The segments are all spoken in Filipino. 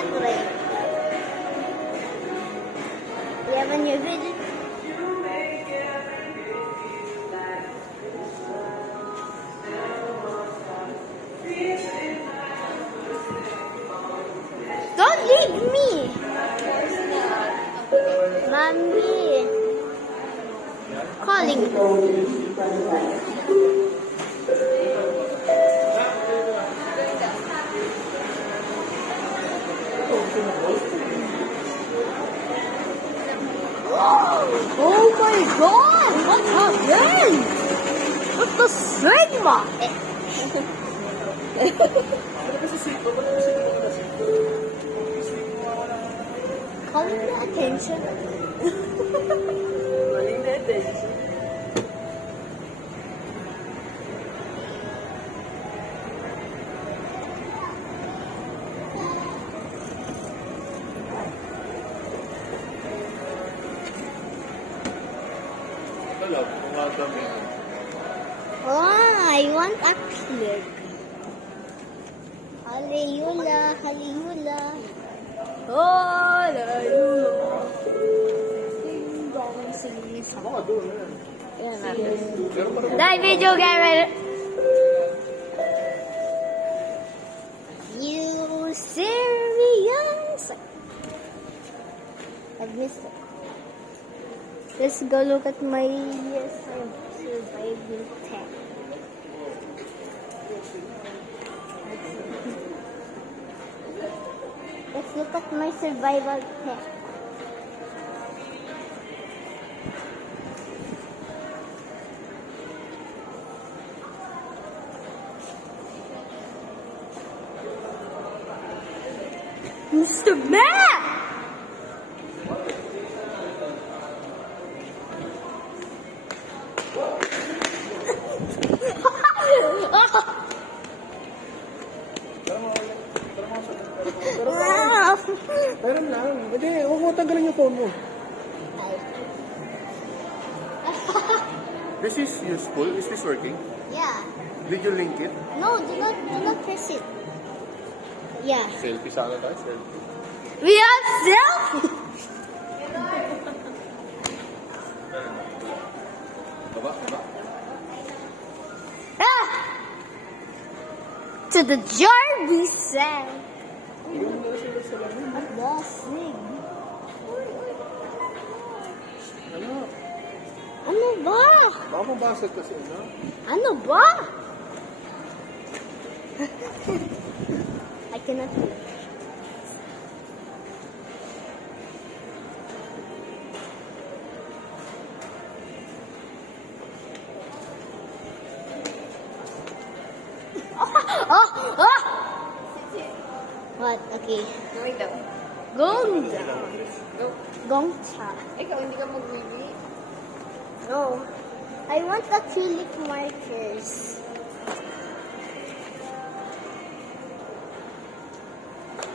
that way. You have a new video? Don't leave me! Mommy! Calling. Oh my god! What happened? What the Sigma? Call me attention. Maling na attention. Wala, kumadami. Oh, I want a clerk. Hallelujah, hallelujah. Hallelujah. Sing dong, sing song. Mga doon na yan. Yan na. Pero parang Die video game. You serious? I missed it. Let's go look at my survival tech. Let's look at my survival tech. Mr. Matt! meron lang. Hindi, huwag mo tanggalin yung phone mo. This is useful. Is this working? Yeah. Did you link it? No, do not press it. Yeah. Selfie sana tayo, selfie. We have selfie. Baba, baba. Ah! To the jar we sang. At the sing. Ano? Ano ba? Baka mabasag kasi, ano? Ano ba? I cannot do it. Oh! What? Okay. Gawin daw. Gongcha. Go. Gongcha. Ikaw, hindi ka mag-wili. No. I want acrylic markers.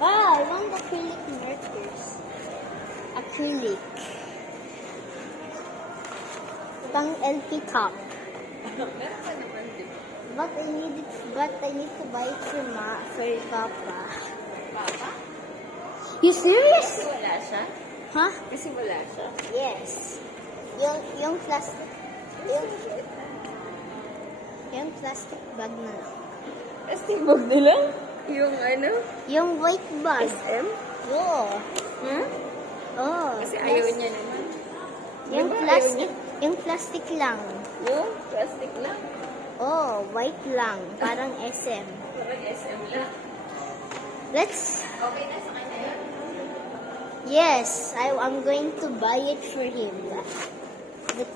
I want acrylic markers. Acrylic. Pang LP top. Meron ka naman din. But I need to buy it for Papa. Papa? You serious? Kasi wala siya? Huh? Kasi wala siya? Yes. Yung plastic. Yung plastic bag na lang. Plastic bag nila? Yung ano? Yung white bag. SM? Oo. Hmm? Oh. Kasi ayaw niya naman. Yung Diba plastic. ayaw Yung plastic lang. Yung plastic lang. Oh, white lang. Parang SM. Parang SM lang. Let's... Okay na sa kanya yun? Yes, I'm going to buy it for him. But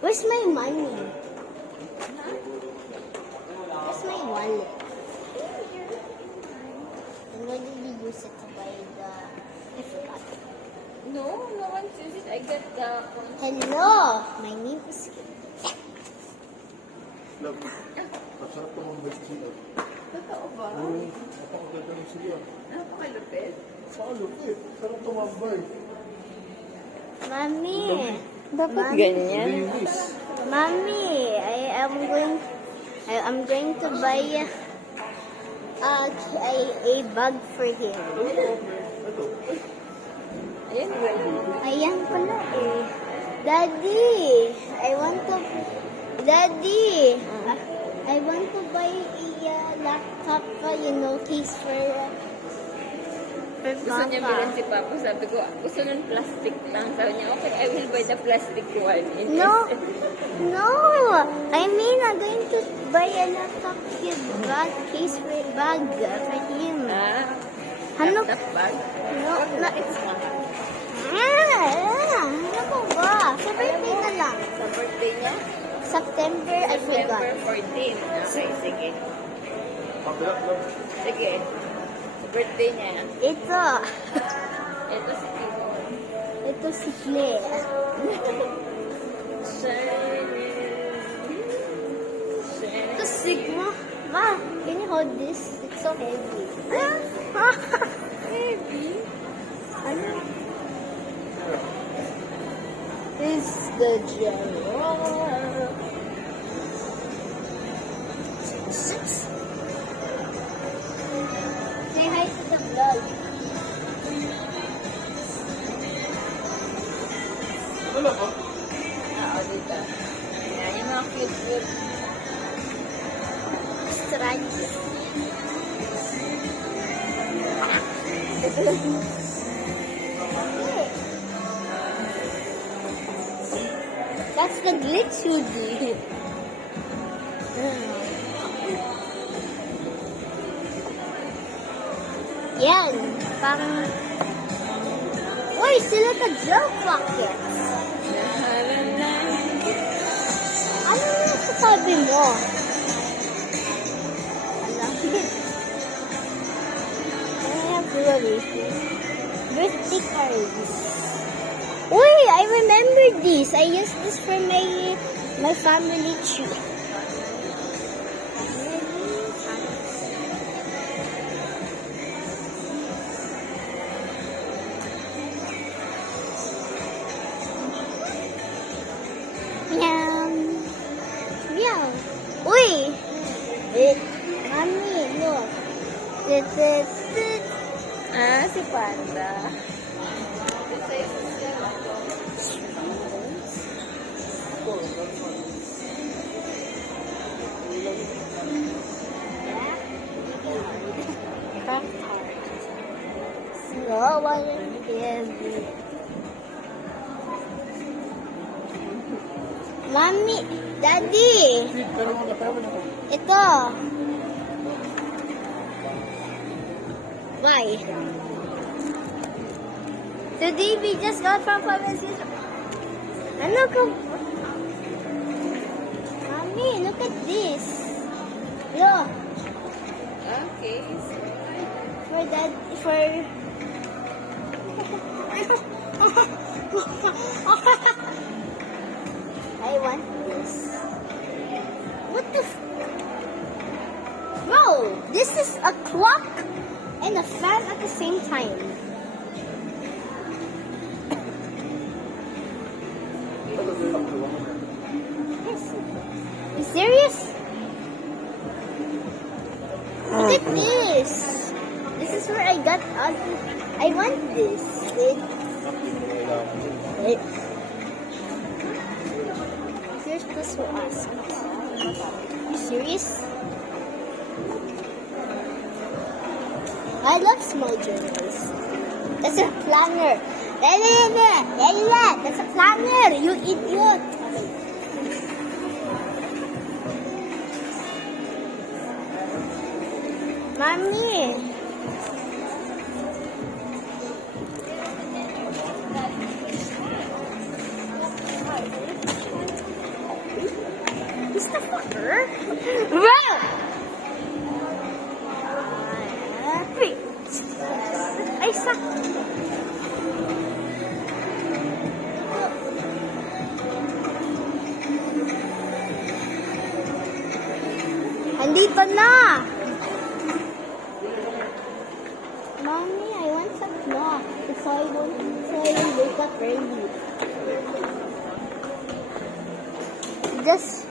where's my money? Where's my wallet? I'm going to use it to buy the... I forgot. No, no one sees it. I get the... Hello! My name is... Love. Masarap tumambay sa siya. Totoo ba? Oo, napakaganda ng siya. Napakalupit. Pakalupit. Sarap tumambay. Mommy! Dapat Ma'am? ganyan. Linis. Mommy, I'm going to buy a bag for him. Ito. Ayan, ready. Ayan pala eh. Daddy, Daddy, I want to buy a laptop, case for Gusto niya Papa. bilang si Papa. Sabi ko, gusto ng plastic lang. Sabi niya, okay, I will buy the plastic one. No, no. I mean, I'm going to buy a laptop case for him. Ano? Laptop bag. No, no. It's not. Ano ko ba? Sa birthday na lang. Sa birthday niya? September, I forgot. September 14. Okay, sige. Pabilat lang. Sige. Sa birthday niya. Ito. Ito si Tito. Ito si Claire. Ito Sigma. Ma, can you hold this? It's so heavy. Heavy. Ano? This is the general. Say hi to the vlog. Wala ka? Oo, dito. Yan, yung mga cute. Strange. That's the glitch you did. Yan. Parang... Uy, sila ka gel pockets. Ano yung sasabi mo? I have birthday cards. Uy, I remember this. I used this for my family tree. Meow. Meow. Uy! Mommy, look. Si Panda. Slow one heavy. Mommy, Daddy, Pero mga pera na. ito. Why? Today we just got from Pamela. Ano ka? Mommy, look at this. Look, Okay. for that, I want this. What the Bro, this is a clock and a fan at the same time. Yes. You serious? Look at this. This is where I got all. I want this. Wait. You're supposed to ask. You serious? I love small journals. That's a planner. That's a planner, you idiot. Mommy. He's the fucker. Run! Ay, sak. Andito na. Mommy, I want some clock. So I don't wake up early. Just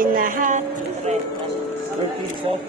in a hat. 30 po.